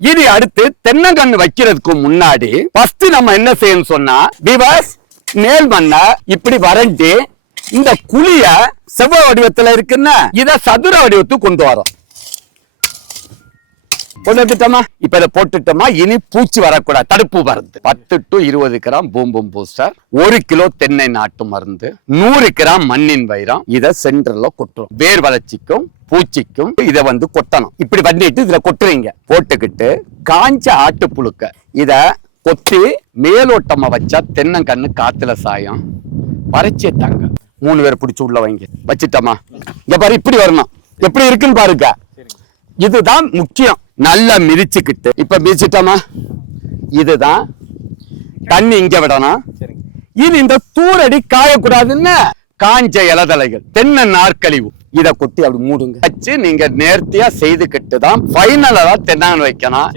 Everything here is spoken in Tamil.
இனி அடுத்து தென்னங்கன்று வைக்கிறதுக்கு முன்னாடி ஃபர்ஸ்ட் நம்ம என்ன செய்யணும் சொன்னா விவஸ் மேல் மண்ணை இப்படி வரைஞ்சி இந்த குழிய செவ்வ வடிவத்துல இருக்குன்னா இத சதுர வடிவத்துக்கு கொண்டு வரோம். கொண்டு வந்துட்டோமா இப்ப இதை போட்டுட்டோமா? இனி பூச்சி வரக்கூடாது. தடுப்பு மருந்து. பத்து டு இருபது கிராம் பூம்பும் பூஸ்டர் ஒரு கிலோ தென்னை நாட்டு மருந்து நூறு கிராம் மண்ணின் வைரம். இதை சென்டர்ல கொட்டுறோம். வேர் வளர்ச்சிக்கும் பூச்சிக்கும் இதை வந்து கொட்டணும். இப்படி பண்ணிட்டு இதுல கொட்டுறீங்க. போட்டுக்கிட்டு காஞ்ச ஆட்டு புழுக்க. இத கொத்தி மேலோட்டமா வச்சா தென்னங்கண்ணு காத்துல சாயம். வரைச்சேட்டாங்க மூணு பேர் பிடிச்சி உள்ள வைங்க. வச்சுட்டோமா? இங்க பாரு இப்படி வரணும். எப்படி இருக்குன்னு பாருங்க. இதுதான் முக்கியம். நல்லா மிதிச்சுக்கிட்டு. இப்ப மிதிச்சிட்டோமா? இதுதான். தண்ணி இங்க விடணும். இது இந்த தூரடி காயக்கூடாதுன்னு காஞ்ச இலதலைகள் தென்னை நாற்கழிவு. இத கொட்டி அப்படி மூடுங்க. வச்சு நீங்க நேர்த்தியா செய்துக்கிட்டு தான் ஃபைனலா தென்னாங்கன்னு வைக்கணும்.